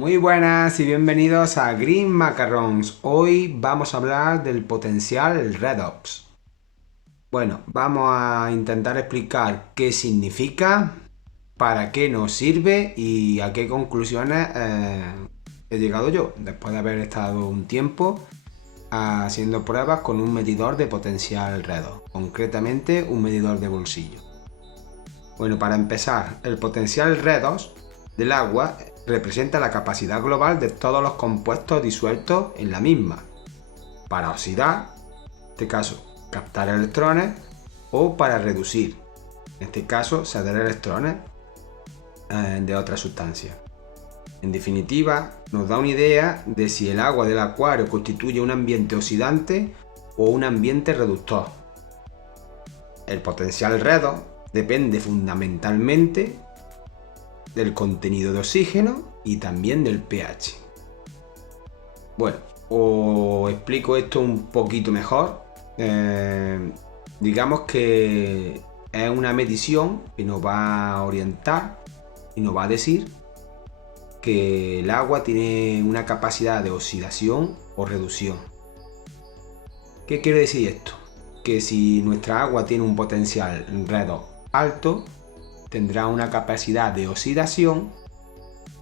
Muy buenas y bienvenidos a Green Macarons. Hoy vamos a hablar del potencial redox. Bueno, vamos a intentar explicar qué significa, para qué nos sirve y a qué conclusiones he llegado yo, después de haber estado un tiempo haciendo pruebas con un medidor de potencial redox, concretamente un medidor de bolsillo. Bueno, para empezar, el potencial redox del agua representa la capacidad global de todos los compuestos disueltos en la misma para oxidar, en este caso captar electrones, o para reducir, en este caso ceder electrones de otras sustancias. En definitiva, nos da una idea de si el agua del acuario constituye un ambiente oxidante o un ambiente reductor. El potencial redox depende fundamentalmente del contenido de oxígeno y también del pH. Bueno, os explico esto un poquito mejor. Digamos que es una medición que nos va a orientar y nos va a decir que el agua tiene una capacidad de oxidación o reducción. ¿Qué quiere decir esto? Que si nuestra agua tiene un potencial redox alto, tendrá una capacidad de oxidación,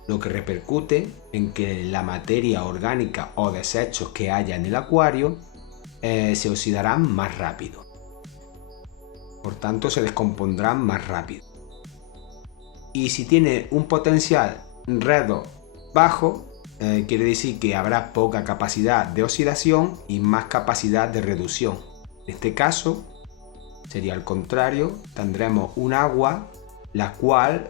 lo que repercute en que la materia orgánica o desechos que haya en el acuario se oxidarán más rápido. Por tanto, se descompondrán más rápido. Y si tiene un potencial redox bajo, quiere decir que habrá poca capacidad de oxidación y más capacidad de reducción. En este caso, sería al contrario, tendremos un agua la cual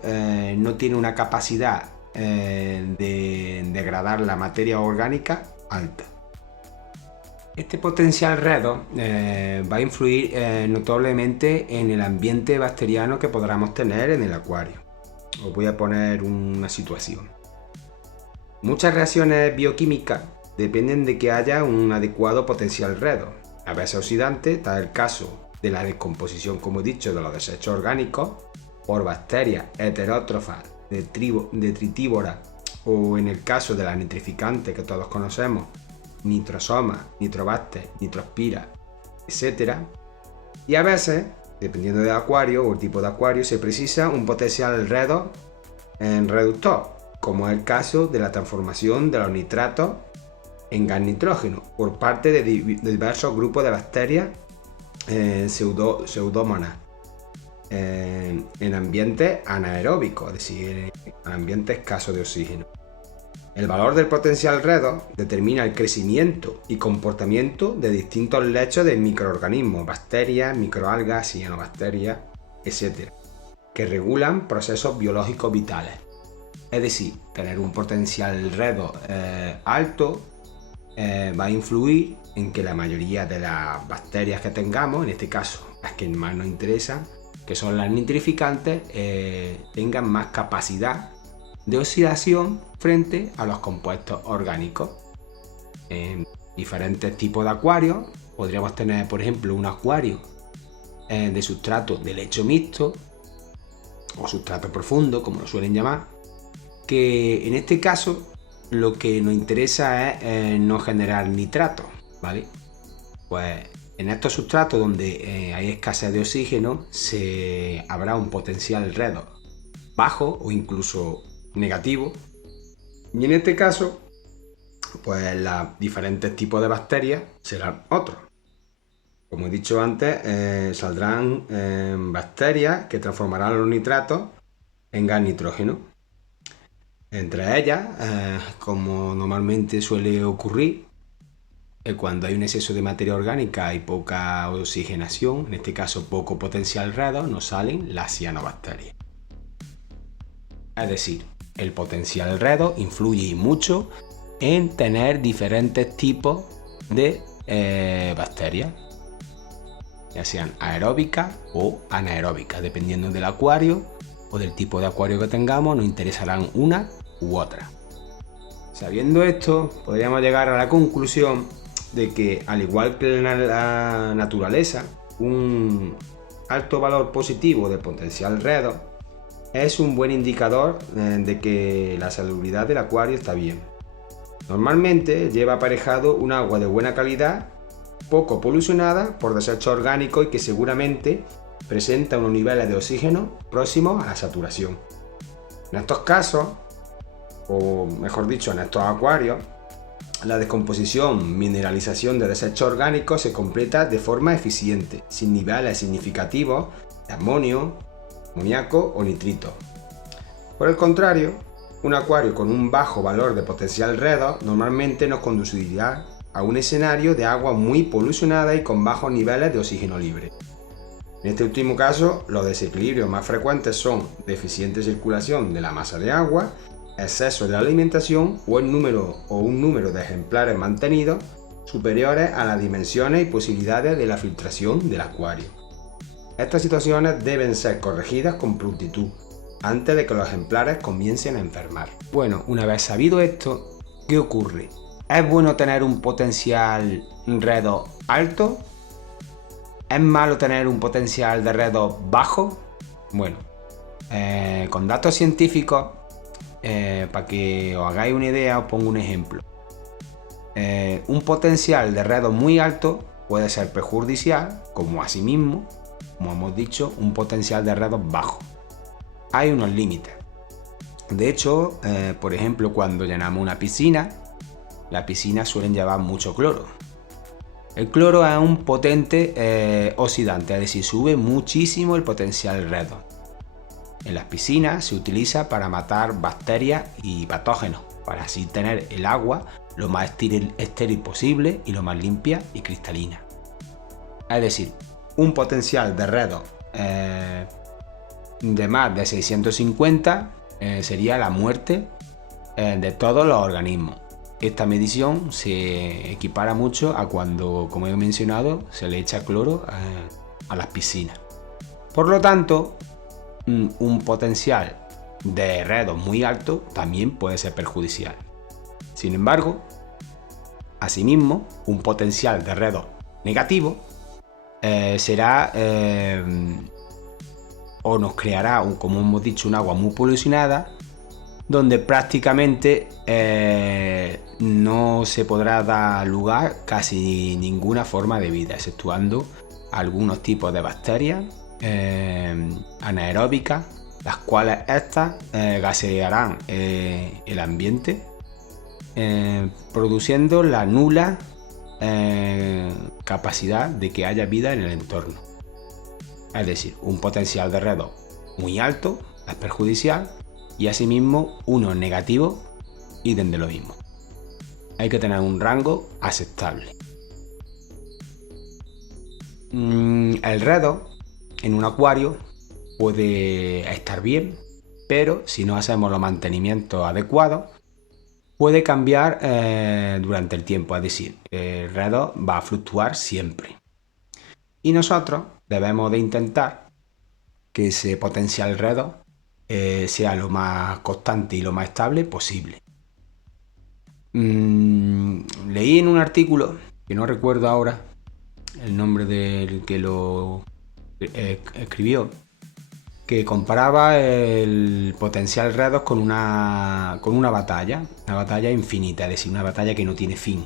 no tiene una capacidad de degradar la materia orgánica alta. Este potencial redox va a influir notablemente en el ambiente bacteriano que podamos tener en el acuario. Os voy a poner una situación. Muchas reacciones bioquímicas dependen de que haya un adecuado potencial redox. A veces oxidante, tal el caso de la descomposición, como he dicho, de los desechos orgánicos por bacterias heterótrofas detritívoras, o en el caso de las nitrificantes que todos conocemos, Nitrosomas, Nitrobacter, Nitrospira, etc. Y a veces, dependiendo del acuario o el tipo de acuario, se precisa un potencial redox en reductor, como es el caso de la transformación de los nitratos en gas nitrógeno por parte de diversos grupos de bacterias pseudomonas en ambientes anaeróbicos, es decir, en ambientes escasos de oxígeno. El valor del potencial redox determina el crecimiento y comportamiento de distintos lechos de microorganismos, bacterias, microalgas, cianobacterias, etc., que regulan procesos biológicos vitales. Es decir, tener un potencial redox alto va a influir en que la mayoría de las bacterias que tengamos, en este caso las que más nos interesan, que son las nitrificantes, tengan más capacidad de oxidación frente a los compuestos orgánicos. En diferentes tipos de acuarios podríamos tener, por ejemplo, un acuario de sustrato de lecho mixto o sustrato profundo, como lo suelen llamar, que en este caso lo que nos interesa es no generar nitratos, ¿vale? Pues en estos sustratos donde hay escasez de oxígeno habrá un potencial redox bajo o incluso negativo, y en este caso pues los diferentes tipos de bacterias serán otros. Como he dicho antes, saldrán bacterias que transformarán los nitratos en gas nitrógeno. Entre ellas, como normalmente suele ocurrir, cuando hay un exceso de materia orgánica y poca oxigenación, en este caso poco potencial redox, nos salen las cianobacterias. Es decir, el potencial redox influye mucho en tener diferentes tipos de bacterias, ya sean aeróbicas o anaeróbicas, dependiendo del acuario o del tipo de acuario que tengamos, nos interesarán una u otra. Sabiendo esto, podríamos llegar a la conclusión de que, al igual que en la naturaleza, un alto valor positivo de potencial redox es un buen indicador de que la salubridad del acuario está bien. Normalmente lleva aparejado un agua de buena calidad, poco polucionada por desechos orgánicos y que seguramente presenta unos niveles de oxígeno próximos a la saturación. En estos casos, o mejor dicho, en estos acuarios, la descomposición, mineralización de desechos orgánicos se completa de forma eficiente, sin niveles significativos de amonio, amoníaco o nitrito. Por el contrario, un acuario con un bajo valor de potencial redox normalmente nos conducirá a un escenario de agua muy polucionada y con bajos niveles de oxígeno libre. En este último caso, los desequilibrios más frecuentes son deficiente circulación de la masa de agua, exceso de la alimentación o un número de ejemplares mantenidos superiores a las dimensiones y posibilidades de la filtración del acuario. Estas situaciones deben ser corregidas con prontitud, antes de que los ejemplares comiencen a enfermar. Bueno, una vez sabido esto, ¿qué ocurre? ¿Es bueno tener un potencial redox alto? ¿Es malo tener un potencial de redox bajo? Bueno, con datos científicos, para que os hagáis una idea, os pongo un ejemplo. Un potencial de redox muy alto puede ser perjudicial, como asimismo, como hemos dicho, un potencial de redox bajo. Hay unos límites. De hecho, por ejemplo, cuando llenamos una piscina, las piscinas suelen llevar mucho cloro. El cloro es un potente oxidante, es decir, sube muchísimo el potencial redox. En las piscinas se utiliza para matar bacterias y patógenos, para así tener el agua lo más estéril posible y lo más limpia y cristalina. Es decir, un potencial de redox de más de 650 sería la muerte de todos los organismos. Esta medición se equipara mucho a cuando, como he mencionado, se le echa cloro a las piscinas. Por lo tanto, un potencial de redox muy alto también puede ser perjudicial. Sin embargo, asimismo, un potencial de redox negativo será o nos creará, como hemos dicho, un agua muy polucionada, donde prácticamente no se podrá dar lugar casi ninguna forma de vida, exceptuando algunos tipos de bacterias anaeróbicas, las cuales estas gasearán el ambiente, produciendo la nula capacidad de que haya vida en el entorno. Es decir, un potencial de redox muy alto es perjudicial y asimismo uno negativo y de lo mismo. Hay que tener un rango aceptable. El redox en un acuario puede estar bien, pero si no hacemos los mantenimientos adecuados, puede cambiar durante el tiempo, es decir, el redox va a fluctuar siempre. Y nosotros debemos de intentar que ese potencial redox sea lo más constante y lo más estable posible. Leí en un artículo, que no recuerdo ahora el nombre del que lo escribió, que comparaba el potencial redox con una batalla infinita, es decir, una batalla que no tiene fin,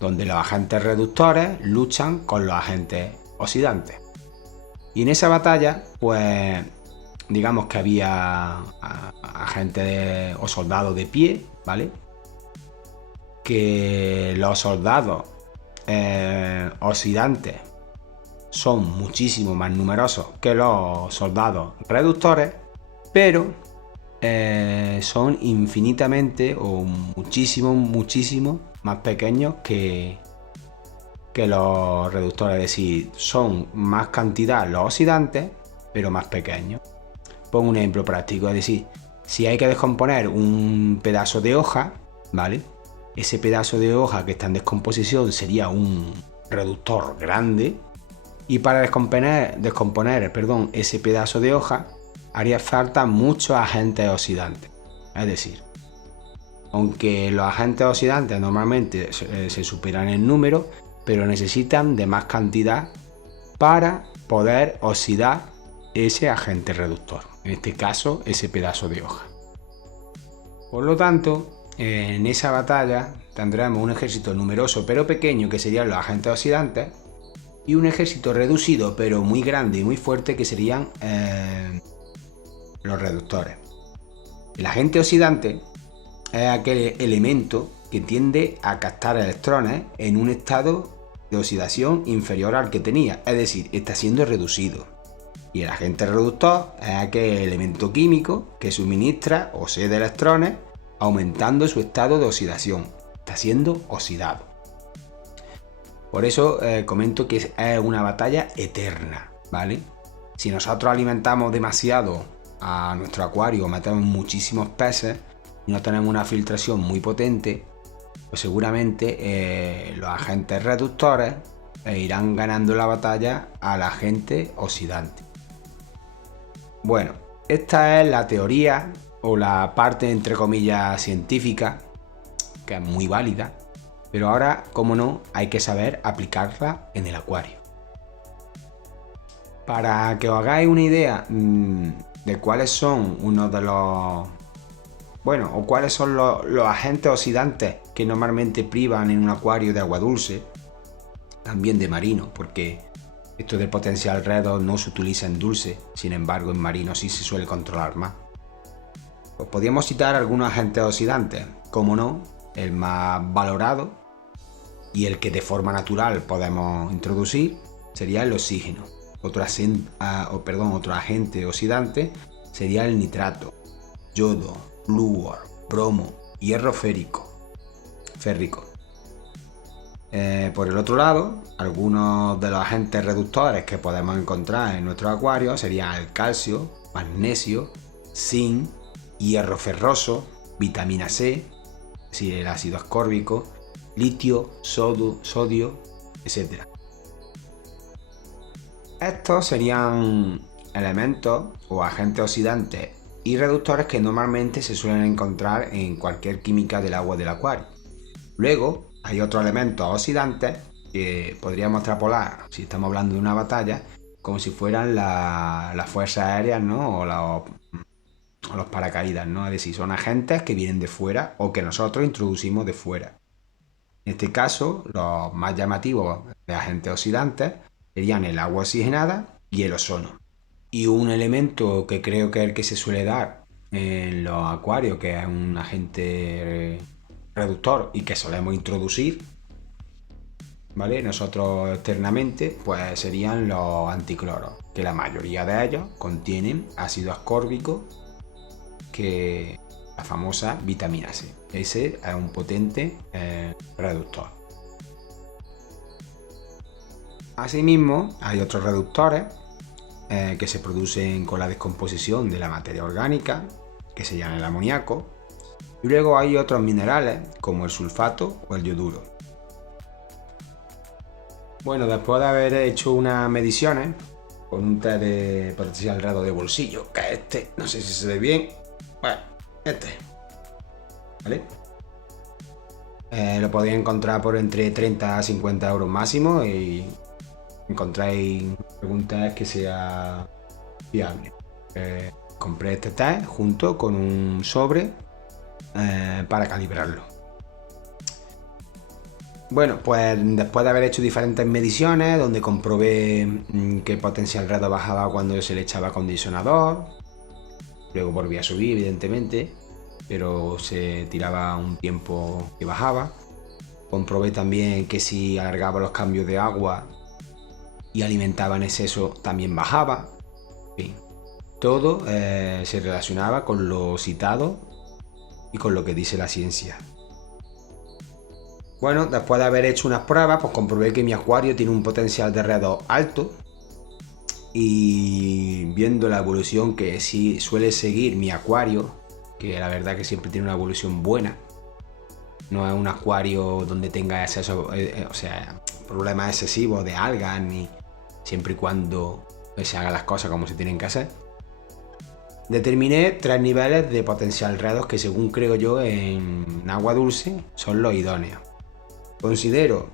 donde los agentes reductores luchan con los agentes oxidantes. Y en esa batalla, pues, digamos que había agentes o soldados de pie, ¿vale? Que los soldados oxidantes son muchísimo más numerosos que los soldados reductores, pero son infinitamente o muchísimo más pequeños que los reductores, es decir, son más cantidad los oxidantes, pero más pequeños. Pongo un ejemplo práctico, es decir, si hay que descomponer un pedazo de hoja, ¿vale? Ese pedazo de hoja que está en descomposición sería un reductor grande, y para descomponer ese pedazo de hoja haría falta muchos agentes oxidantes. Es decir, aunque los agentes oxidantes normalmente se superan en número, pero necesitan de más cantidad para poder oxidar ese agente reductor. en este caso ese pedazo de hoja. Por lo tanto, en esa batalla tendremos un ejército numeroso pero pequeño, que serían los agentes oxidantes, y un ejército reducido pero muy grande y muy fuerte, que serían los reductores. El agente oxidante es aquel elemento que tiende a captar electrones en un estado de oxidación inferior al que tenía, es decir, está siendo reducido. Y el agente reductor es aquel elemento químico que suministra o cede electrones, aumentando su estado de oxidación, está siendo oxidado. Por eso comento que es una batalla eterna, ¿vale? Si nosotros alimentamos demasiado a nuestro acuario, metemos muchísimos peces y no tenemos una filtración muy potente, pues seguramente los agentes reductores irán ganando la batalla al agente oxidante. Bueno, esta es la teoría o la parte entre comillas científica, que es muy válida, pero ahora, como no, hay que saber aplicarla en el acuario. Para que os hagáis una idea de cuáles son uno de los... Bueno, o cuáles son los agentes oxidantes que normalmente privan en un acuario de agua dulce, también de marino, porque esto del potencial redox no se utiliza en dulce, sin embargo en marino sí se suele controlar más. Pues podríamos citar algunos agentes oxidantes, como no, el más valorado y el que de forma natural podemos introducir sería el oxígeno. Otro agente oxidante sería el nitrato, yodo, flúor, bromo, hierro férrico. Por el otro lado, algunos de los agentes reductores que podemos encontrar en nuestro acuario serían el calcio, magnesio, zinc, hierro ferroso, vitamina C, es decir, el ácido ascórbico, litio, sodio, etc. Estos serían elementos o agentes oxidantes y reductores que normalmente se suelen encontrar en cualquier química del agua del acuario. Luego hay otros elementos oxidantes que podríamos extrapolar, si estamos hablando de una batalla, como si fueran las fuerzas aéreas, ¿no? o los paracaídas, ¿no? Es decir, son agentes que vienen de fuera o que nosotros introducimos de fuera. En este caso, los más llamativos de agentes oxidantes serían el agua oxigenada y el ozono. Y un elemento que creo que es el que se suele dar en los acuarios, que es un agente reductor y que solemos introducir, ¿vale? Nosotros externamente, pues serían los anticloros, que la mayoría de ellos contienen ácido ascórbico, que la famosa vitamina C. Ese es un potente reductor. Asimismo, hay otros reductores que se producen con la descomposición de la materia orgánica, que se llama el amoníaco, y luego hay otros minerales como el sulfato o el yoduro. Bueno, después de haber hecho unas mediciones con un test de potencial redox de bolsillo, que es este, no sé si se ve bien, bueno, este, ¿vale? Lo podéis encontrar por entre 30 a 50 euros máximo y encontráis un test que sea fiable. Compré este test junto con un sobre para calibrarlo. Bueno, pues después de haber hecho diferentes mediciones donde comprobé que el potencial redox bajaba cuando se le echaba acondicionador, luego volvía a subir evidentemente, pero se tiraba un tiempo que bajaba. Comprobé también que si alargaba los cambios de agua y alimentaba en exceso también bajaba. En fin, todo se relacionaba con lo citado y con lo que dice la ciencia. Bueno, después de haber hecho unas pruebas, pues comprobé que mi acuario tiene un potencial de redox alto, y viendo la evolución que sí suele seguir mi acuario, que la verdad que siempre tiene una evolución buena, no es un acuario donde tenga exceso, problemas excesivos de algas, ni siempre y cuando se hagan las cosas como se tienen que hacer. Determiné 3 niveles de potencial redox que, según creo yo, en agua dulce son los idóneos. Considero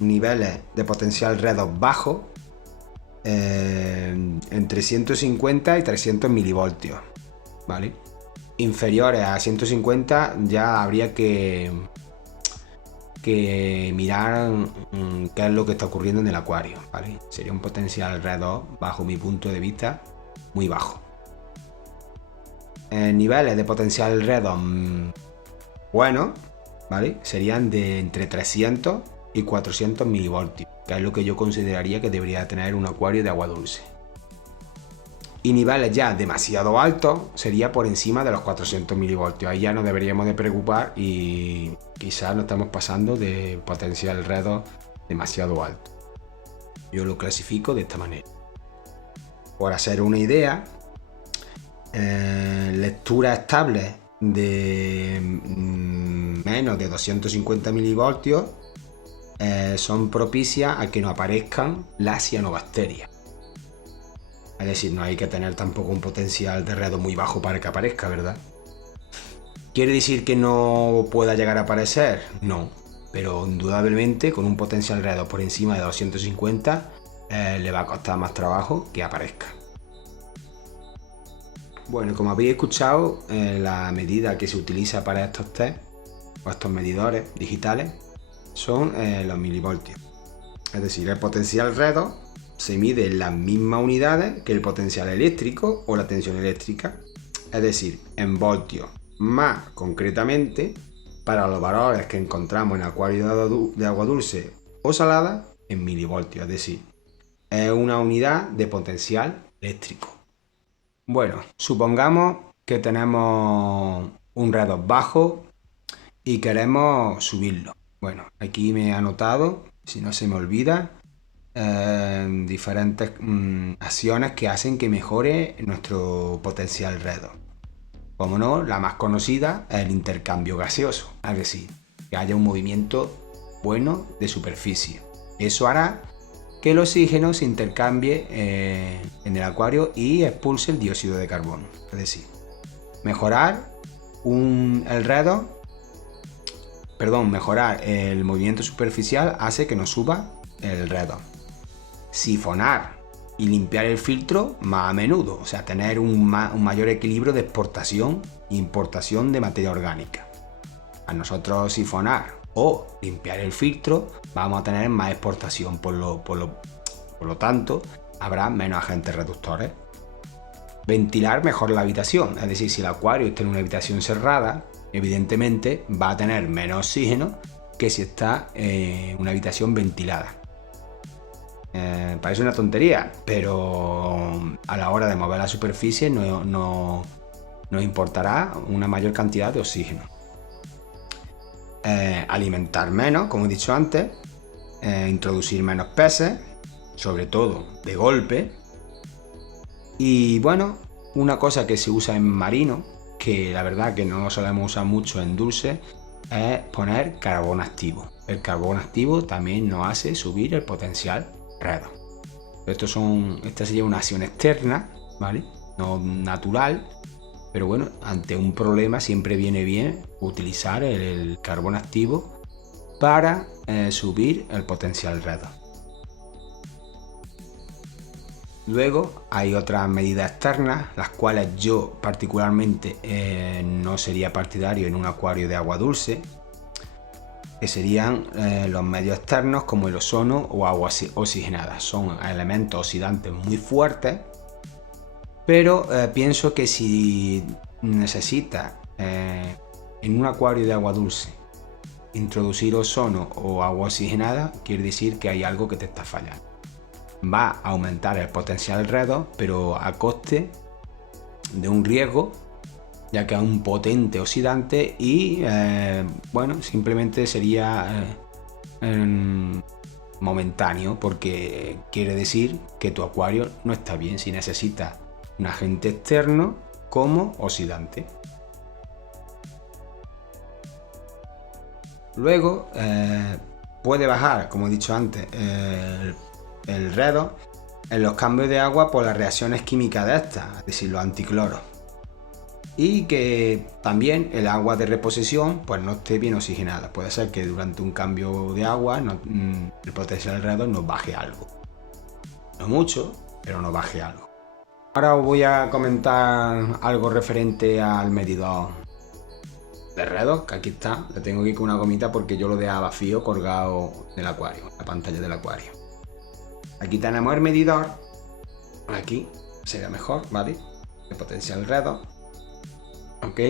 niveles de potencial redox bajo entre 150 y 300 milivoltios, ¿vale? Inferiores a 150 ya habría que mirar qué es lo que está ocurriendo en el acuario, ¿vale? Sería un potencial alrededor, bajo mi punto de vista, muy bajo. Niveles de potencial alrededor bueno, ¿vale? Serían de entre 300 y 400 milivoltios, que es lo que yo consideraría que debería tener un acuario de agua dulce. Y niveles ya demasiado altos sería por encima de los 400 milivoltios. Ahí ya nos deberíamos de preocupar y quizás nos estamos pasando de potencial alrededor demasiado alto. Yo lo clasifico de esta manera. Por hacer una idea, lecturas estables de menos de 250 milivoltios son propicias a que no aparezcan las cianobacterias. Es decir, no hay que tener tampoco un potencial de alrededor muy bajo para que aparezca, ¿verdad? ¿Quiere decir que no pueda llegar a aparecer? No, pero indudablemente con un potencial alrededor por encima de 250 le va a costar más trabajo que aparezca. Bueno, como habéis escuchado, la medida que se utiliza para estos test o estos medidores digitales son los milivoltios. Es decir, el potencial alrededor se mide en las mismas unidades que el potencial eléctrico o la tensión eléctrica, es decir, en voltios, más concretamente para los valores que encontramos en acuarios de agua dulce o salada en milivoltios, es decir, es una unidad de potencial eléctrico. Bueno, supongamos que tenemos un alrededor bajo y queremos subirlo. Bueno, aquí me he anotado, si no se me olvida, diferentes acciones que hacen que mejore nuestro potencial alrededor. Como no, la más conocida es el intercambio gaseoso, es decir, que haya un movimiento bueno de superficie. Eso hará que el oxígeno se intercambie en el acuario y expulse el dióxido de carbono. Es decir, mejorar mejorar el movimiento superficial hace que nos suba el alrededor. Sifonar y limpiar el filtro más a menudo, o sea, tener un mayor equilibrio de exportación e importación de materia orgánica. A nosotros sifonar o limpiar el filtro vamos a tener más exportación, por lo tanto habrá menos agentes reductores. Ventilar mejor la habitación, es decir, si el acuario está en una habitación cerrada, evidentemente va a tener menos oxígeno que si está en una habitación ventilada. Parece una tontería, pero a la hora de mover la superficie nos importará una mayor cantidad de oxígeno. Alimentar menos, como he dicho antes, introducir menos peces, sobre todo de golpe. Y bueno, una cosa que se usa en marino, que la verdad que no lo solemos usar mucho en dulce, es poner carbón activo. El carbón activo también nos hace subir el potencial alrededor. Esta sería una acción externa, ¿vale? No natural, pero bueno, ante un problema siempre viene bien utilizar el carbón activo para subir el potencial alrededor. Luego hay otras medidas externas, las cuales yo particularmente no sería partidario en un acuario de agua dulce, que serían los medios externos como el ozono o agua oxigenada. Son elementos oxidantes muy fuertes, pero pienso que si necesitas en un acuario de agua dulce introducir ozono o agua oxigenada, quiere decir que hay algo que te está fallando. Va a aumentar el potencial alrededor, pero a coste de un riesgo, ya que es un potente oxidante y bueno, simplemente sería momentáneo, porque quiere decir que tu acuario no está bien si necesitas un agente externo como oxidante. Luego puede bajar, como he dicho antes, el alrededor en los cambios de agua por las reacciones químicas de estas, es decir, los anticloros. Y que también el agua de reposición pues no esté bien oxigenada. Puede ser que durante un cambio de agua el potencial alrededor nos baje algo. no mucho, pero nos baje algo. Ahora os voy a comentar algo referente al medidor de redos, que aquí está. Le tengo aquí con una gomita porque yo lo dejaba vacío colgado en el acuario, en la pantalla del acuario. Aquí tenemos el medidor, aquí sería mejor, ¿vale? De potencial redos, ok.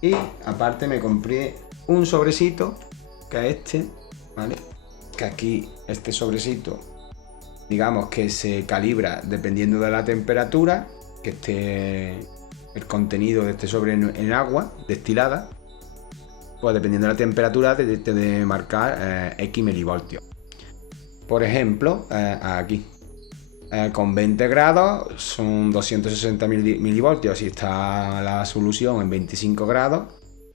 Y aparte me compré un sobrecito, que es este, ¿vale? Que aquí este sobrecito, digamos que se calibra dependiendo de la temperatura que esté el contenido de este sobre en agua destilada, pues dependiendo de la temperatura te debe marcar X milivoltios. Por ejemplo, aquí con 20 grados son 260 milivoltios. Si está la solución en 25 grados,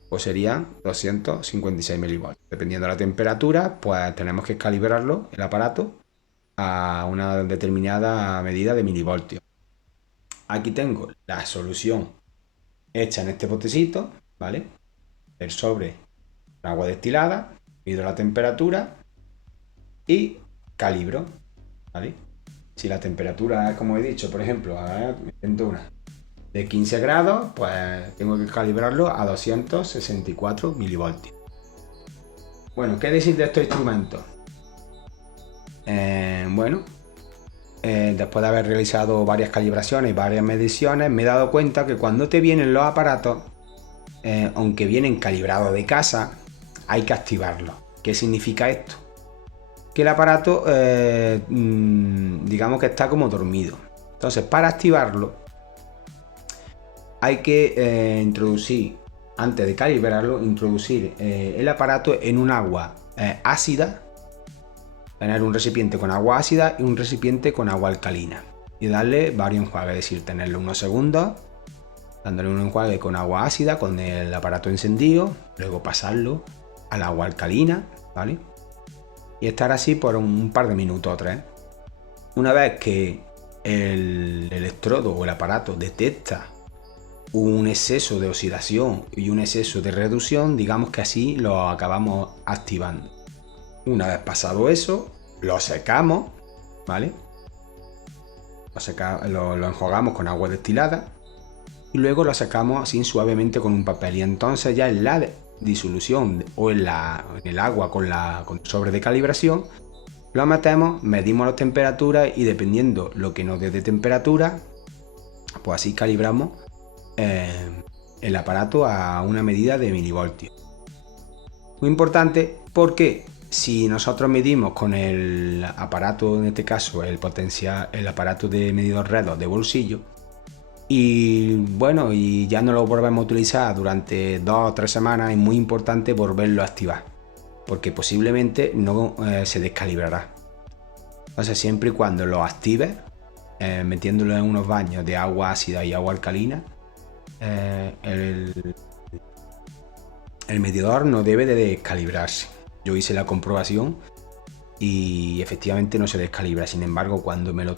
pues serían 256 milivoltios. Dependiendo de la temperatura, pues tenemos que calibrarlo, el aparato, a una determinada medida de milivoltios. Aquí tengo la solución hecha en este potecito, ¿vale? El sobre con agua destilada, mido la temperatura y calibro, ¿vale? Si la temperatura es, como he dicho, por ejemplo, me invento una de 15 grados, pues tengo que calibrarlo a 264 milivoltios. Bueno, ¿qué decir de estos instrumentos? Después de haber realizado varias calibraciones y varias mediciones, me he dado cuenta que cuando te vienen los aparatos, aunque vienen calibrados de casa, hay que activarlos. ¿Qué significa esto? Que el aparato, digamos que está como dormido. Entonces, para activarlo, hay que introducir, antes de calibrarlo, introducir el aparato en un agua ácida. Tener un recipiente con agua ácida y un recipiente con agua alcalina. Y darle varios enjuagues, es decir, tenerlo unos segundos, dándole un enjuague con agua ácida, con el aparato encendido, luego pasarlo al agua alcalina, ¿vale? Y estar así por un par de minutos o 3. Una vez que el electrodo o el aparato detecta un exceso de oxidación y un exceso de reducción, digamos que así lo acabamos activando. Una vez pasado eso, lo secamos, ¿vale? Lo enjuagamos con agua destilada y luego lo secamos así suavemente con un papel. Y entonces ya en la disolución o en el agua con el sobre de calibración, lo metemos, medimos las temperaturas y dependiendo lo que nos dé de temperatura, pues así calibramos el aparato a una medida de milivoltios. Muy importante porque si nosotros medimos con el aparato, en este caso el aparato de medidor redos de bolsillo, y bueno, y ya no lo volvemos a utilizar durante 2 o 3 semanas, es muy importante volverlo a activar, porque posiblemente no se descalibrará. Entonces, siempre y cuando lo actives, metiéndolo en unos baños de agua ácida y agua alcalina, el medidor no debe de descalibrarse. Yo hice la comprobación y efectivamente no se descalibra. Sin embargo, cuando me lo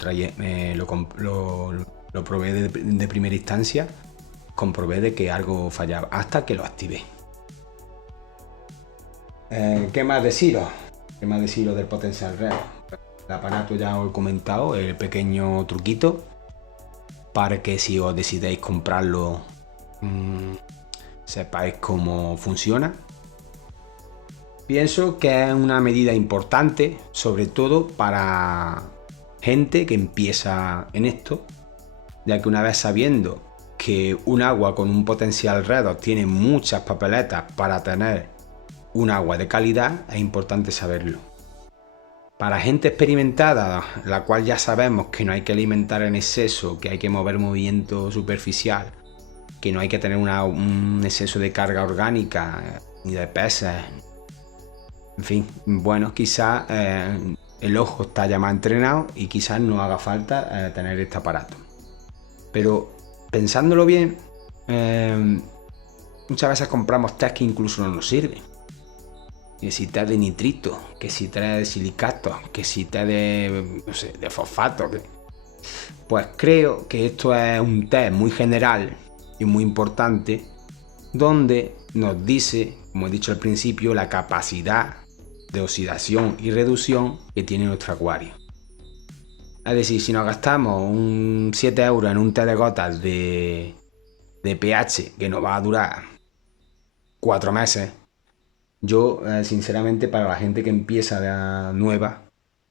probé de primera instancia, comprobé de que algo fallaba hasta que lo activé. ¿Qué más deciros? ¿Qué más deciros del potencial real? El aparato ya os he comentado, el pequeño truquito para que si os decidéis comprarlo sepáis cómo funciona. Pienso que es una medida importante, sobre todo para gente que empieza en esto, ya que una vez sabiendo que un agua con un potencial redox tiene muchas papeletas para tener un agua de calidad, es importante saberlo. Para gente experimentada, la cual ya sabemos que no hay que alimentar en exceso, que hay que mover movimiento superficial, que no hay que tener un exceso de carga orgánica ni de peces. En fin, bueno, quizás el ojo está ya más entrenado y quizás no haga falta tener este aparato. Pero pensándolo bien, muchas veces compramos test que incluso no nos sirven. Que si test de nitrito, que si test de silicato, que si test de fosfato. Pues creo que esto es un test muy general y muy importante, donde nos dice, como he dicho al principio, la capacidad de oxidación y reducción que tiene nuestro acuario. Es decir, si nos gastamos un 7 euros en un té de gotas de pH que nos va a durar 4 meses, yo sinceramente para la gente que empieza de nueva,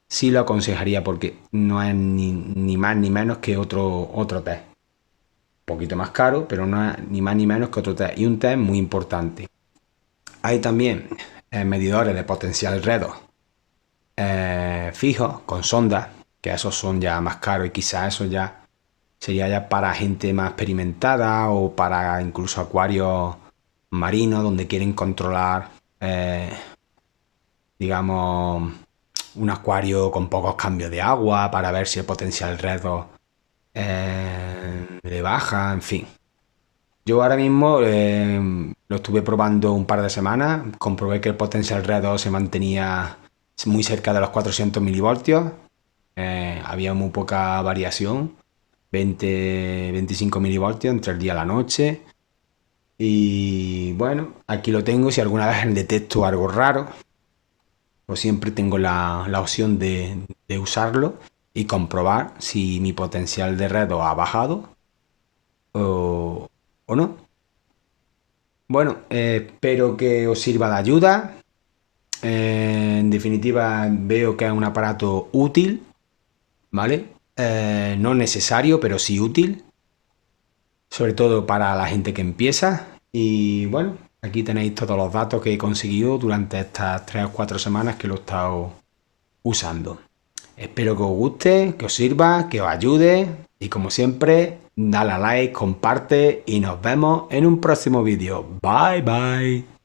sí lo aconsejaría porque no es ni más ni menos que otro té. Un poquito más caro, pero no es ni más ni menos que otro té. Y un té muy importante. Hay también medidores de potencial redox fijos con sondas, que esos son ya más caros y quizás eso ya sería ya para gente más experimentada o para incluso acuarios marinos donde quieren controlar, eh, digamos, un acuario con pocos cambios de agua para ver si el potencial redox le baja, en fin. Yo ahora mismo lo estuve probando un par de semanas, comprobé que el potencial redox se mantenía muy cerca de los 400 milivoltios, había muy poca variación, 20-25 milivoltios entre el día y la noche. Y bueno, aquí lo tengo, si alguna vez detecto algo raro, pues siempre tengo la opción de usarlo y comprobar si mi potencial de redox ha bajado o no. Bueno, espero que os sirva de ayuda. En definitiva, veo que es un aparato útil, ¿vale? No necesario, pero sí útil, sobre todo para la gente que empieza. Y bueno, aquí tenéis todos los datos que he conseguido durante estas 3 o 4 semanas que lo he estado usando. Espero que os guste, que os sirva, que os ayude y como siempre, dale a like, comparte y nos vemos en un próximo vídeo. Bye bye.